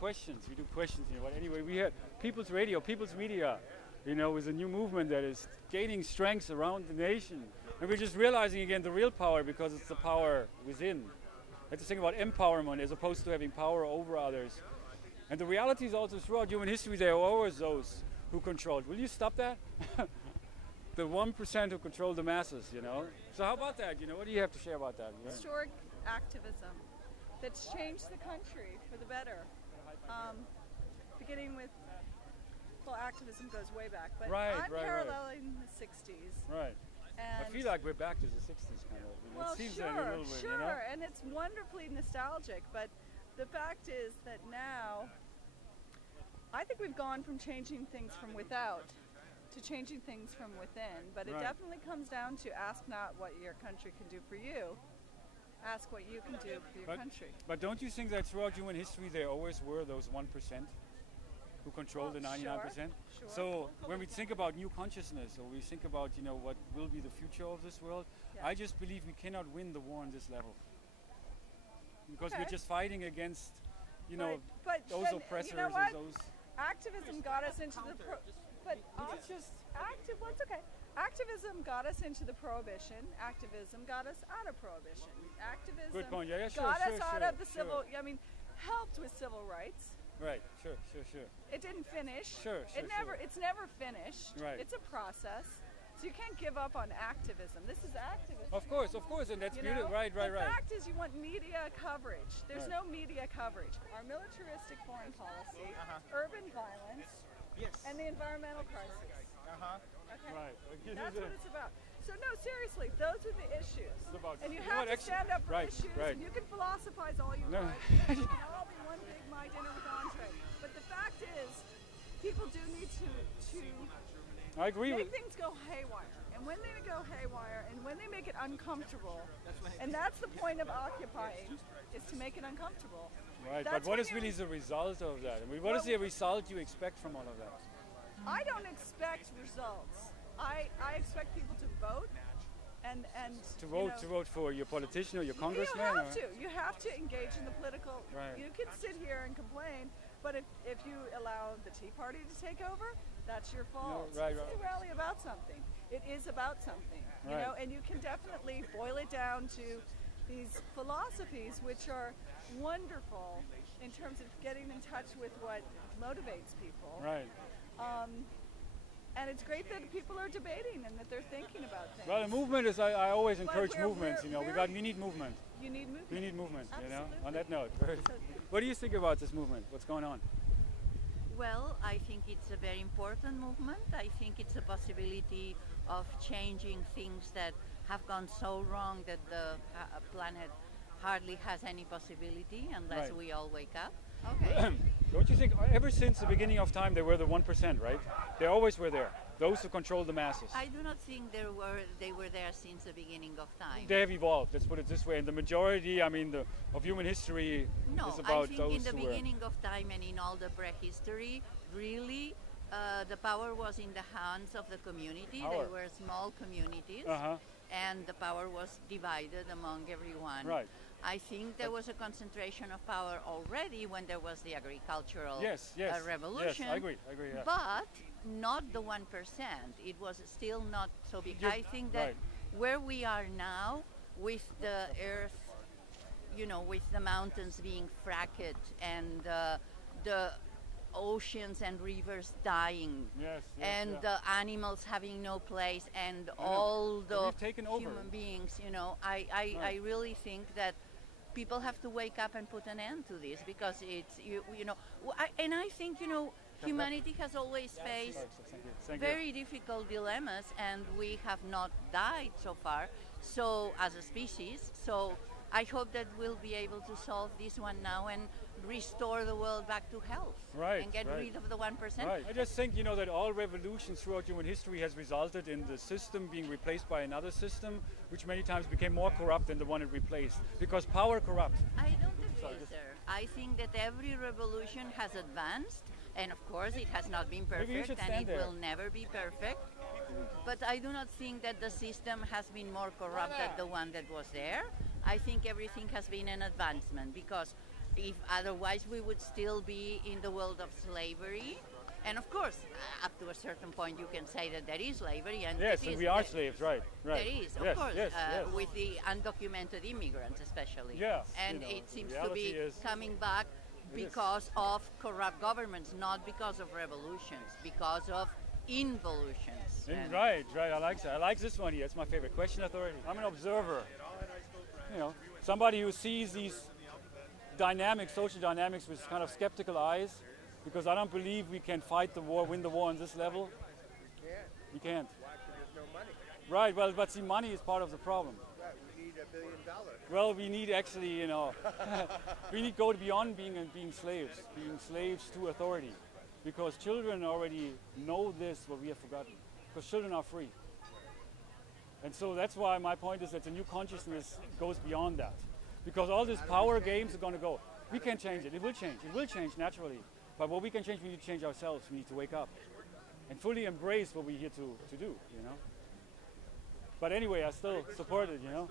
questions. We do questions, But anyway, we had People's Radio, People's Media, is a new movement that is gaining strength around the nation. And we're just realizing again the real power because it's the power within. That's the thing about empowerment as opposed to having power over others. And the reality is also throughout human history there are always those who controlled. Will you stop that? The 1% who control the masses, So how about that? What do you have to share about that? Historic activism that's changed the country for the better. Beginning with, activism goes way back, but I'm paralleling the 60s. Right. And I feel like we're back to the 60s kind of. Well, it seems sure, that a little bit, and it's wonderfully nostalgic, but the fact is that now, I think we've gone from changing things from without to changing things from within, but it definitely comes down to ask not what your country can do for you, ask what you can do for your country. But don't you think that throughout human history there always were those 1% who control the 99%? Sure. So when we think about new consciousness, or we think about what will be the future of this world, I just believe we cannot win the war on this level because we're just fighting against those oppressors or those. Activism got us into the Activism got us into the prohibition. Activism got us out of prohibition. Activism Good point. Got us out of the civil. Helped with civil rights. Right. Sure. It didn't finish. It's never finished. Right. It's a process. So you can't give up on activism. This is activism. Of course, and that's beautiful. Right. The fact is you want media coverage. There's no media coverage. Our militaristic foreign policy, urban violence, and the environmental crisis. Okay. Right. That's what it's about. So no, seriously, those are the issues. And you You have know to what, stand up for issues, right. and you can philosophize all you No. want. You can all be one big my dinner with entree. But the fact is, people do need to I agree make things go haywire. And when they go haywire, and when they make it uncomfortable, and that's the point of occupying, is to make it uncomfortable. Right, That's but what when is really the result of that? What is the result you expect from all of that? I don't expect results. I expect people to vote and to vote for your politician or your congressman. You have to engage in the political. Right. You can sit here and complain, but if you allow the Tea Party to take over, that's your fault. Right. It's a rally about something. It is about something, and you can definitely boil it down to these philosophies, which are wonderful in terms of getting in touch with what motivates people. Right. And it's great that people are debating and that they're thinking about things. Well, the movement is, I always encourage we're- movements, we're- we need movement. You need movement. We need movement, Absolutely. on that note. What do you think about this movement? What's going on? Well, I think it's a very important movement. I think it's a possibility of changing things that have gone so wrong that the planet hardly has any possibility unless we all wake up. Okay. Don't you think ever since the beginning of time they were the 1%, right? They always were there. Those who control the masses. I do not think they were there since the beginning of time. They have evolved, let's put it this way. And the majority, of human history is about I think those in the who were. beginning of time and in all the prehistory, really, the power was in the hands of the community. Power. They were small communities, and the power was divided among everyone. Right. I think there was a concentration of power already when there was the agricultural revolution. Yes, I agree. Yeah. But not the 1%. It was still not so big. I think that where we are now, with the earth, with the mountains being fracked and the oceans and rivers dying, and the animals having no place, and all the human beings, I really think that people have to wake up and put an end to this, because it's and I think humanity has always faced very difficult dilemmas, and we have not died so far, so as a species. So I hope that we'll be able to solve this one now and restore the world back to health, and get rid of the 1%. Right. I just think that all revolutions throughout human history has resulted in the system being replaced by another system, which many times became more corrupt than the one it replaced, because power corrupts. I don't agree, sir. I think that every revolution has advanced, and of course it has not been perfect, and it will never be perfect. But I do not think that the system has been more corrupt than the one that was there. I think everything has been an advancement, because if otherwise we would still be in the world of slavery. And of course, up to a certain point, you can say that there is slavery, and yes, and we are slaves, right? There is, of yes, course, yes, yes. with the undocumented immigrants, especially. Yeah, and you know, it seems the to be reality is coming back because of corrupt governments, not because of revolutions, because of involutions. And right, right. I like that. I like this one here. It's my favorite. Question authority. I'm an observer. You know, somebody who sees these dynamics, social dynamics, with kind of skeptical eyes. Because I don't believe we can fight the war, win the war on this level. We can't. Why? Because there's no money. Right, well, but see, money is part of the problem. Right, we need $1 billion. Well, we need actually, you know, we need to go beyond being slaves to authority. Because children already know this, what we have forgotten. Because children are free. And so that's why my point is that the new consciousness goes beyond that. Because all these power games are going to go. We can't change it. It will change. It will change naturally. But what we can change, we need to change ourselves. We need to wake up and fully embrace what we're here to do, you know. But anyway, I still support it, you know.